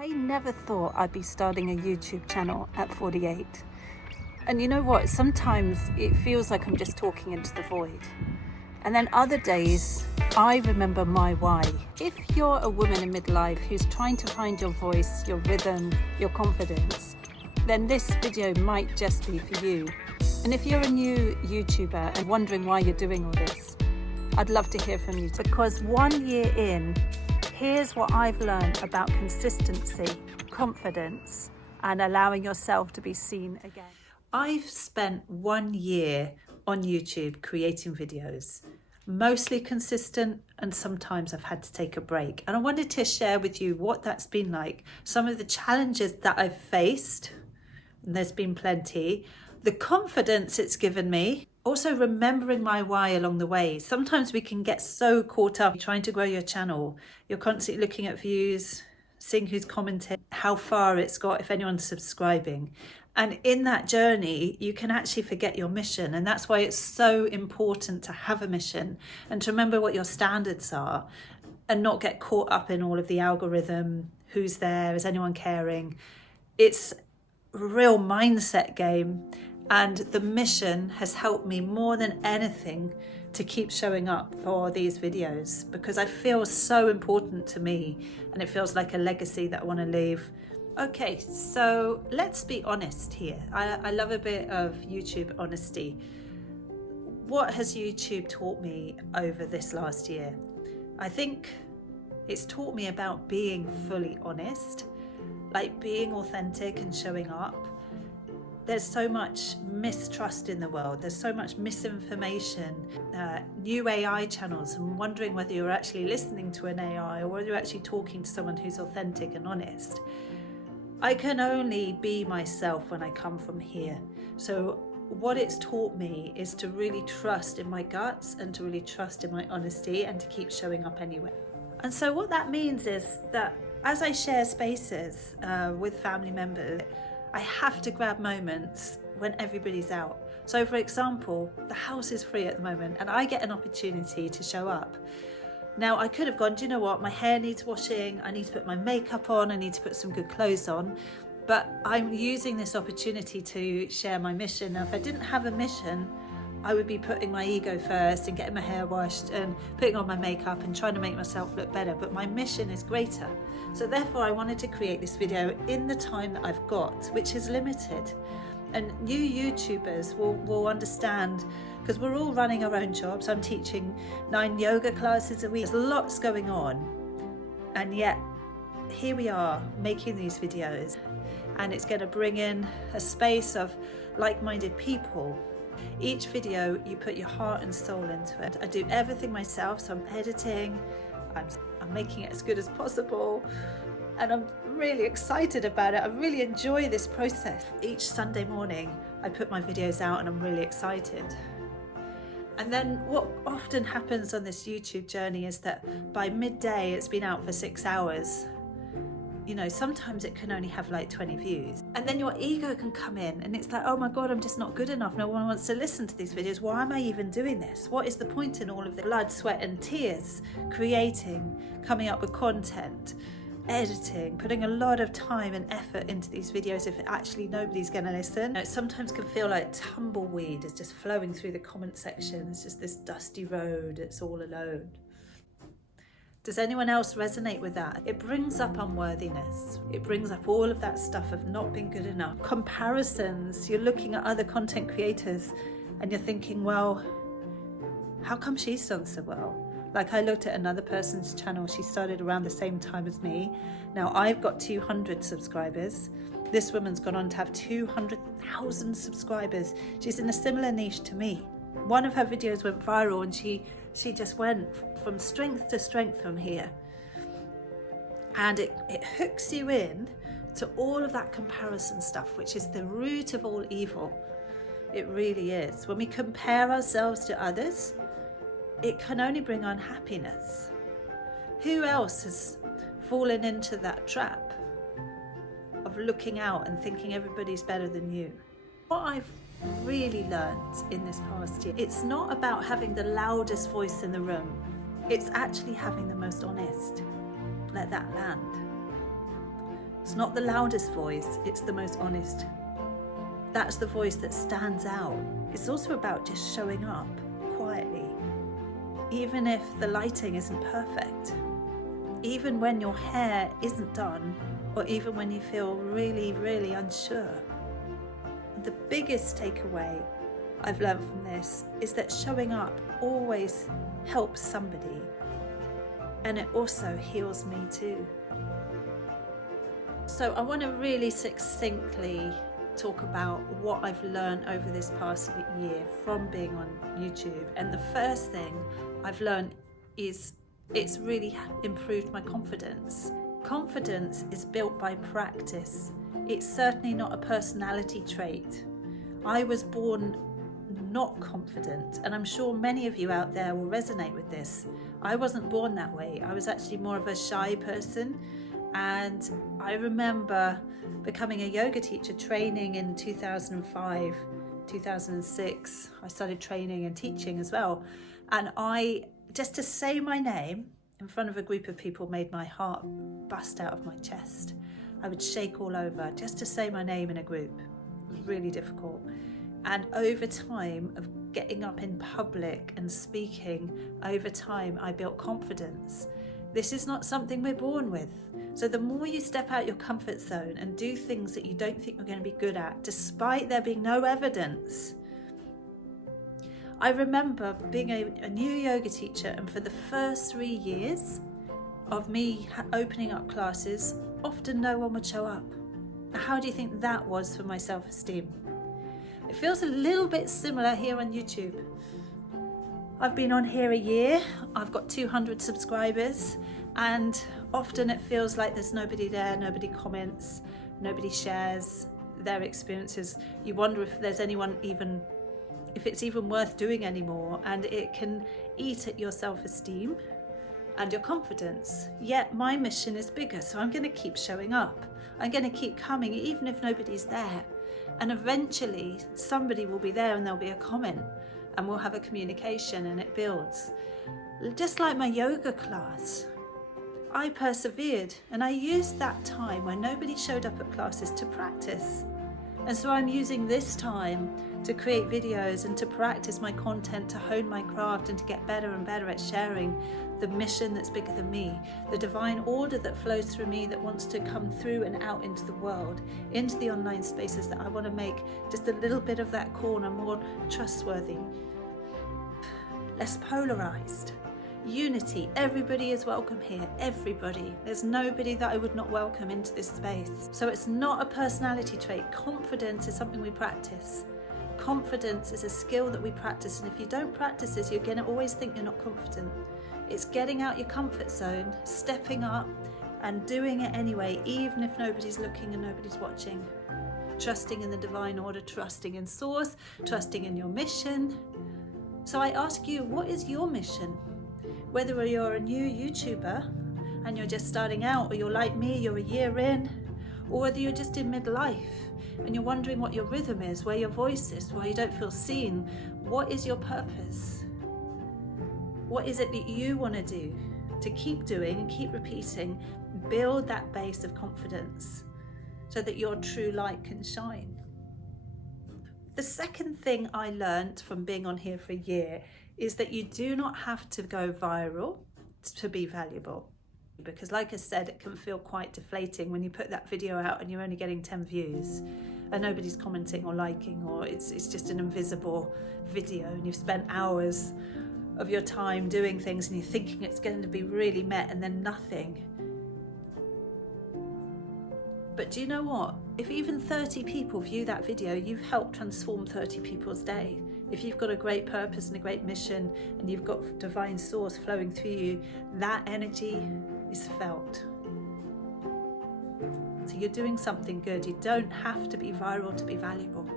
I never thought I'd be starting a YouTube channel at 48. And you know what? Sometimes it feels like I'm just talking into the void. And then other days, I remember my why. If you're a woman in midlife who's trying to find your voice, your rhythm, your confidence, then this video might just be for you. And if you're a new YouTuber and wondering why you're doing all this, I'd love to hear from you, because 1 year in, here's what I've learned about consistency, confidence, and allowing yourself to be seen again. I've spent 1 year on YouTube creating videos, mostly consistent, and sometimes I've had to take a break. And I wanted to share with you what that's been like, some of the challenges that I've faced, and there's been plenty, the confidence it's given me, also remembering my why along the way. Sometimes we can get so caught up trying to grow your channel. You're constantly looking at views, seeing who's commenting, how far it's got, if anyone's subscribing. And in that journey, you can actually forget your mission. And that's why it's so important to have a mission and to remember what your standards are and not get caught up in all of the algorithm, who's there, is anyone caring. It's a real mindset game. And the mission has helped me more than anything to keep showing up for these videos, because I feel so important to me and it feels like a legacy that I want to leave. Okay, so let's be honest here. I love a bit of YouTube honesty. What has YouTube taught me over this last year? I think it's taught me about being fully honest, like being authentic and showing up. There's so much mistrust in the world. There's so much misinformation, new AI channels, and wondering whether you're actually listening to an AI or whether you're actually talking to someone who's authentic and honest. I can only be myself when I come from here. So what it's taught me is to really trust in my guts and to really trust in my honesty and to keep showing up anyway. And so what that means is that as I share spaces with family members, I have to grab moments when everybody's out. So for example, the house is free at the moment and I get an opportunity to show up. Now I could have gone, do you know what, my hair needs washing, I need to put my makeup on, I need to put some good clothes on, but I'm using this opportunity to share my mission. Now if I didn't have a mission, I would be putting my ego first and getting my hair washed and putting on my makeup and trying to make myself look better, but my mission is greater. So therefore I wanted to create this video in the time that I've got, which is limited. And new YouTubers will understand, because we're all running our own jobs. I'm teaching 9 yoga classes a week. There's lots going on. And yet here we are making these videos, and it's going to bring in a space of like-minded people. Each video you put your heart and soul into it. I do everything myself, so I'm editing, I'm making it as good as possible, and I'm really excited about it. I really enjoy this process. Each Sunday morning I put my videos out and I'm really excited. And then what often happens on this YouTube journey is that by midday it's been out for 6 hours. You know, sometimes it can only have like 20 views. And then your ego can come in and it's like, oh my God, I'm just not good enough. No one wants to listen to these videos. Why am I even doing this? What is the point in all of the blood, sweat and tears, creating, coming up with content, editing, putting a lot of time and effort into these videos if actually nobody's going to listen? It sometimes can feel like tumbleweed is just flowing through the comment section. It's just this dusty road. It's all alone. Does anyone else resonate with that? It brings up unworthiness. It brings up all of that stuff of not being good enough. Comparisons, you're looking at other content creators and you're thinking, well, how come she's done so well? Like I looked at another person's channel, she started around the same time as me. Now I've got 200 subscribers. This woman's gone on to have 200,000 subscribers. She's in a similar niche to me. One of her videos went viral and she just went from strength to strength from here. And it hooks you in to all of that comparison stuff, which is the root of all evil. It really is. When we compare ourselves to others, it can only bring unhappiness. Who else has fallen into that trap of looking out and thinking everybody's better than you? What I've really learned in this past year, it's not about having the loudest voice in the room. It's actually having the most honest. Let that land. It's not the loudest voice, it's the most honest. That's the voice that stands out. It's also about just showing up quietly, even if the lighting isn't perfect, even when your hair isn't done, or even when you feel really, really unsure. The biggest takeaway I've learned from this is that showing up always helps somebody, and it also heals me too. So I want to really succinctly talk about what I've learned over this past year from being on YouTube. And the first thing I've learned is it's really improved my confidence. Confidence is built by practice. It's certainly not a personality trait. I was born not confident, and I'm sure many of you out there will resonate with this. I wasn't born that way. I was actually more of a shy person, and I remember becoming a yoga teacher, training in 2005, 2006. I started training and teaching as well, and just to say my name in front of a group of people made my heart bust out of my chest. I would shake all over just to say my name in a group. It was really difficult. And over time of getting up in public and speaking, over time I built confidence. This is not something we're born with. So the more you step out your comfort zone and do things that you don't think you're going to be good at, despite there being no evidence. I remember being a new yoga teacher, and for the first 3 years of me opening up classes, often no one would show up. How do you think that was for my self-esteem? It feels a little bit similar here on YouTube. I've been on here a year, I've got 200 subscribers, and often it feels like there's nobody there, nobody comments, nobody shares their experiences. You wonder if there's anyone if it's even worth doing anymore, and it can eat at your self-esteem and your confidence. Yet my mission is bigger, so I'm going to keep showing up. I'm going to keep coming even if nobody's there. And eventually somebody will be there and there'll be a comment, and we'll have a communication, and it builds. Just like my yoga class, I persevered, and I used that time when nobody showed up at classes to practice. And so I'm using this time to create videos and to practice my content, to hone my craft, and to get better and better at sharing the mission that's bigger than me, the divine order that flows through me, that wants to come through and out into the world, into the online spaces, that I want to make just a little bit of that corner more trustworthy, less polarized. Unity, everybody is welcome here, everybody. There's nobody that I would not welcome into this space. So it's not a personality trait. Confidence is something we practice. Confidence is a skill that we practice, and if you don't practice this, you're going to always think you're not confident. It's getting out your comfort zone, stepping up and doing it anyway, even if nobody's looking and nobody's watching. Trusting in the divine order, trusting in source, trusting in your mission. So I ask you, what is your mission? Whether you're a new YouTuber and you're just starting out, or you're like me, you're a year in, or whether you're just in midlife and you're wondering what your rhythm is, where your voice is, why you don't feel seen, what is your purpose? What is it that you want to do to keep doing and keep repeating? Build that base of confidence so that your true light can shine. The second thing I learned from being on here for a year is that you do not have to go viral to be valuable. Because like I said, it can feel quite deflating when you put that video out and you're only getting 10 views and nobody's commenting or liking, or it's just an invisible video, and you've spent hours of your time doing things and you're thinking it's going to be really met, and then nothing. But do you know what? If even 30 people view that video, you've helped transform 30 people's day. If you've got a great purpose and a great mission, and you've got divine source flowing through you, that energy is felt. So you're doing something good. You don't have to be viral to be valuable.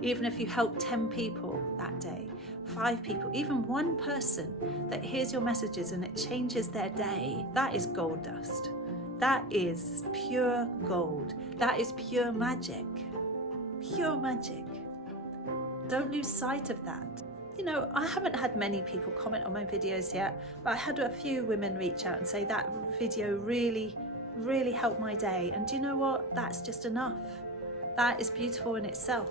Even if you help 10 people that day, 5 people, even one person that hears your messages and it changes their day, that is gold dust. That is pure gold. That is pure magic. Pure magic. Don't lose sight of that. You know, I haven't had many people comment on my videos yet, but I had a few women reach out and say that video really really helped my day. And do you know what? That's just enough. That is beautiful in itself.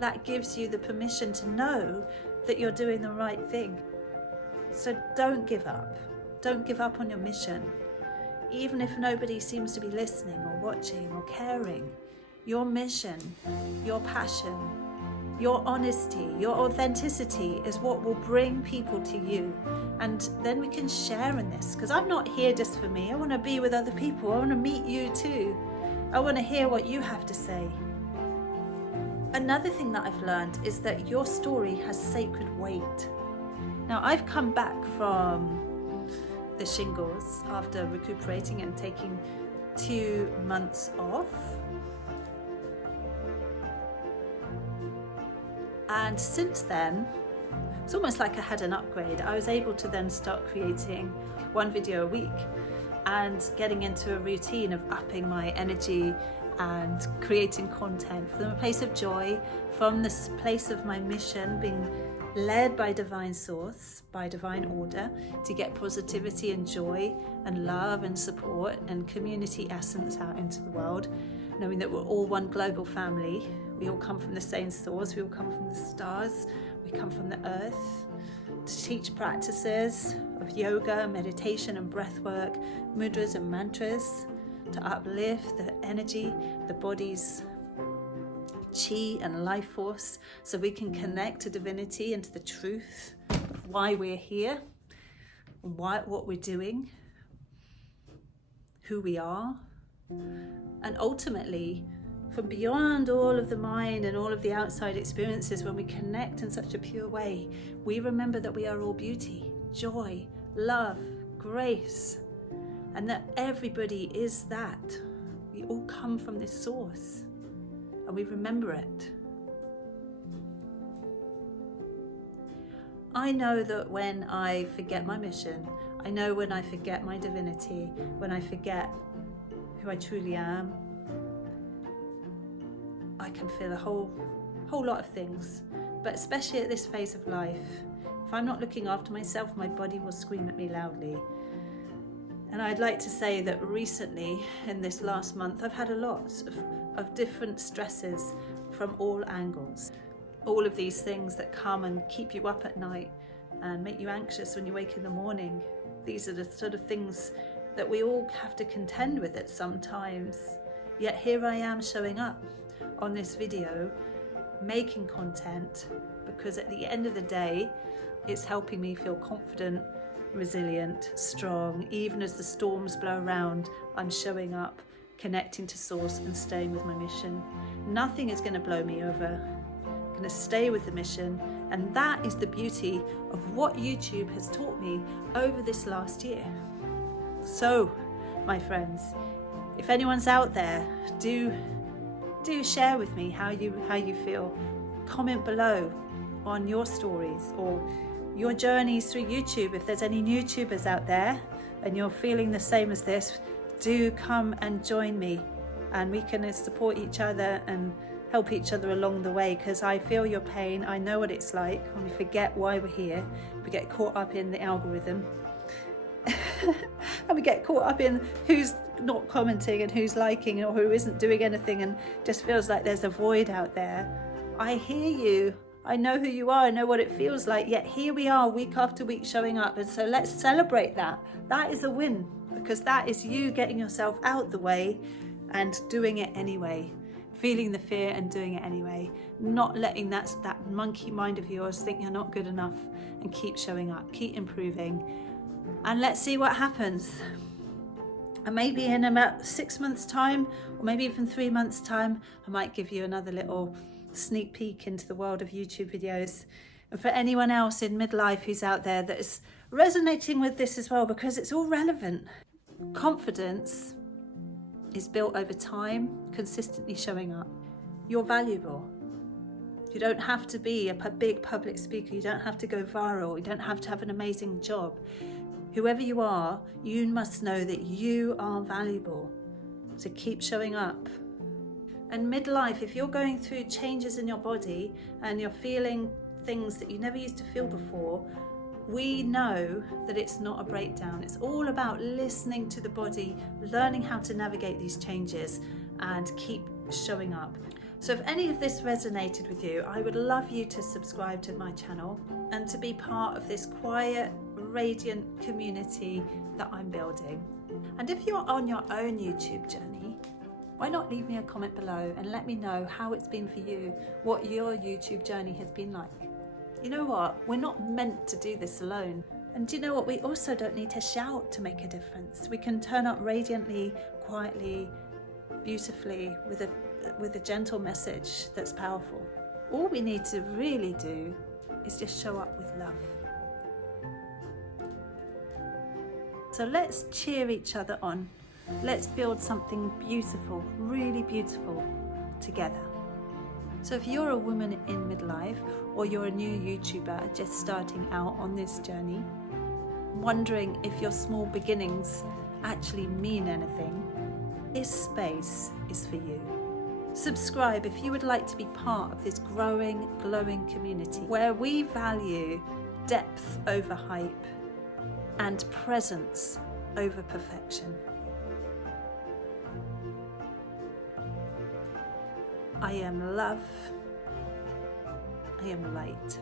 That gives you the permission to know that you're doing the right thing. So don't give up. Don't give up on your mission. Even if nobody seems to be listening or watching or caring, your mission, your passion, your honesty, your authenticity is what will bring people to you. And then we can share in this, because I'm not here just for me. I want to be with other people. I want to meet you too. I want to hear what you have to say. Another thing that I've learned is that your story has sacred weight. Now, I've come back from the shingles after recuperating and taking 2 months off. And since then, it's almost like I had an upgrade. I was able to then start creating 1 video a week and getting into a routine of upping my energy and creating content from a place of joy, from this place of my mission, being led by divine source, by divine order, to get positivity and joy and love and support and community essence out into the world, knowing that we're all one global family. We all come from the same source, we all come from the stars, we come from the earth, to teach practices of yoga, meditation and breath work, mudras and mantras, to uplift the energy, the body's chi and life force, so we can connect to divinity and to the truth of why we're here, what we're doing, who we are, and ultimately, from beyond all of the mind and all of the outside experiences, when we connect in such a pure way, we remember that we are all beauty, joy, love, grace, and that everybody is that. We all come from this source, and we remember it. I know that when I forget my mission, I know when I forget my divinity, when I forget who I truly am, I can feel a whole lot of things. But especially at this phase of life, if I'm not looking after myself, my body will scream at me loudly. And I'd like to say that recently, in this last month, I've had a lot of different stresses from all angles. All of these things that come and keep you up at night and make you anxious when you wake in the morning. These are the sort of things that we all have to contend with at some times. Yet here I am showing up on this video, making content, because at the end of the day, it's helping me feel confident, resilient, strong. Even as the storms blow around, I'm showing up, connecting to source and staying with my mission. Nothing is going to blow me over. I'm going to stay with the mission, and that is the beauty of what YouTube has taught me over this last year. So, my friends, if anyone's out there, do share with me how you feel. Comment below on your stories or your journeys through YouTube. If there's any YouTubers out there and you're feeling the same as this, do come and join me, and we can support each other and help each other along the way, because I feel your pain. I know what it's like when we forget why we're here. We get caught up in the algorithm and we get caught up in who's not commenting and who's liking or who isn't doing anything, and just feels like there's a void out there. I hear you. I know who you are. I know what it feels like. Yet here we are, week after week, showing up. And so let's celebrate that. That is a win, because that is you getting yourself out the way and doing it anyway. Feeling the fear and doing it anyway. Not letting that monkey mind of yours think you're not good enough, and keep showing up, keep improving. And let's see what happens. And maybe in about 6 months' time, or maybe even 3 months' time, I might give you another little sneak peek into the world of YouTube videos. And for anyone else in midlife who's out there that is resonating with this as well, because it's all relevant. Confidence is built over time, consistently showing up. You're valuable. You don't have to be a big public speaker. You don't have to go viral. You don't have to have an amazing job. Whoever you are, you must know that you are valuable. So keep showing up. And midlife, if you're going through changes in your body and you're feeling things that you never used to feel before, we know that it's not a breakdown. It's all about listening to the body, learning how to navigate these changes and keep showing up. So if any of this resonated with you, I would love you to subscribe to my channel and to be part of this quiet, radiant community that I'm building. And if you're on your own YouTube journey, why not leave me a comment below and let me know how it's been for you, what your YouTube journey has been like. You know what? We're not meant to do this alone. And do you know what? We also don't need to shout to make a difference. We can turn up radiantly, quietly, beautifully, with a gentle message that's powerful. All we need to really do is just show up with love. So let's cheer each other on. Let's build something beautiful, really beautiful together. So if you're a woman in midlife, or you're a new YouTuber just starting out on this journey, wondering if your small beginnings actually mean anything, this space is for you. Subscribe if you would like to be part of this growing, glowing community where we value depth over hype and presence over perfection. I am love. I am light.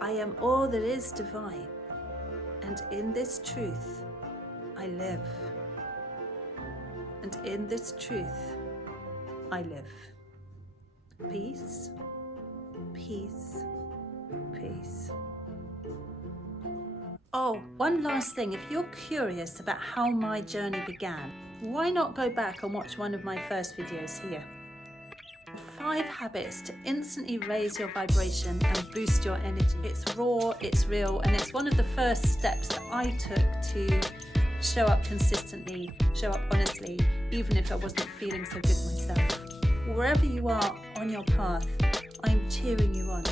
I am all that is divine, and in this truth I live. And in this truth I live. Peace, peace, peace. Oh, one last thing. If you're curious about how my journey began, why not go back and watch one of my first videos here? 5 habits to instantly raise your vibration and boost your energy. It's raw, it's real, and it's one of the first steps that I took to show up consistently, show up honestly, even if I wasn't feeling so good myself. Wherever you are on your path, I'm cheering you on.